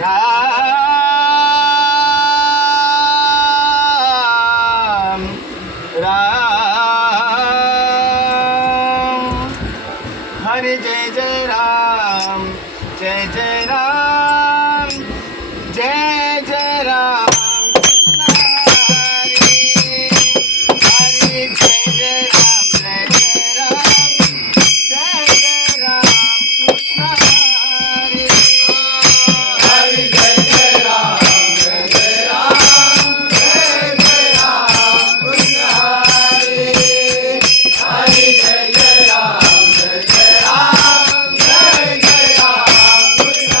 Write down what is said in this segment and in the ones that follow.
राम राम हरे जय जय राम जय जय राम जय जय राम कृष्ण हरे जय जय राम जय जय राम जय जय राम कृष्ण हरे जय जय राम जय जय राम जय जय राम कृष्ण हरे हरे जय जय राम जय जय राम जय जय राम कृष्ण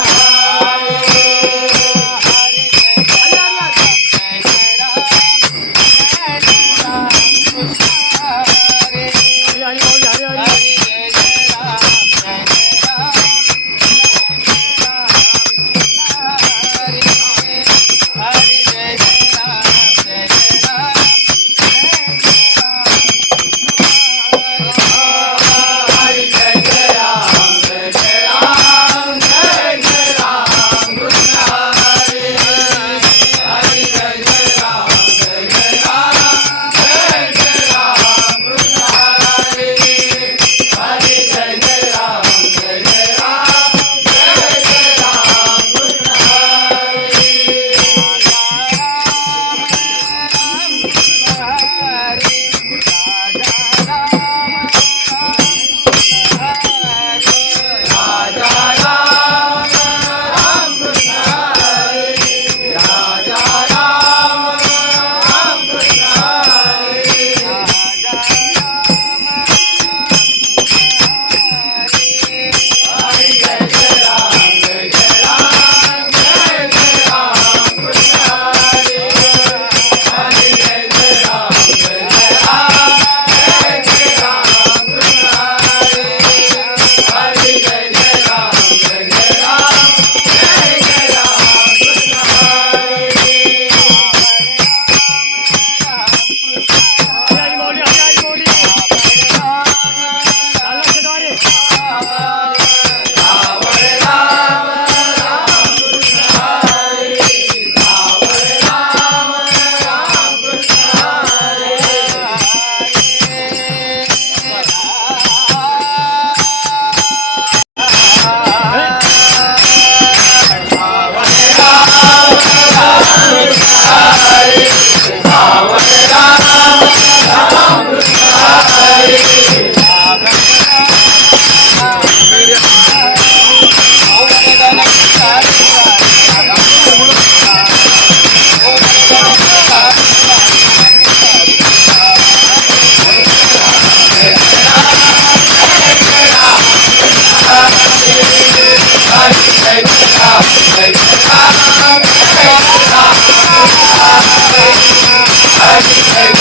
Hare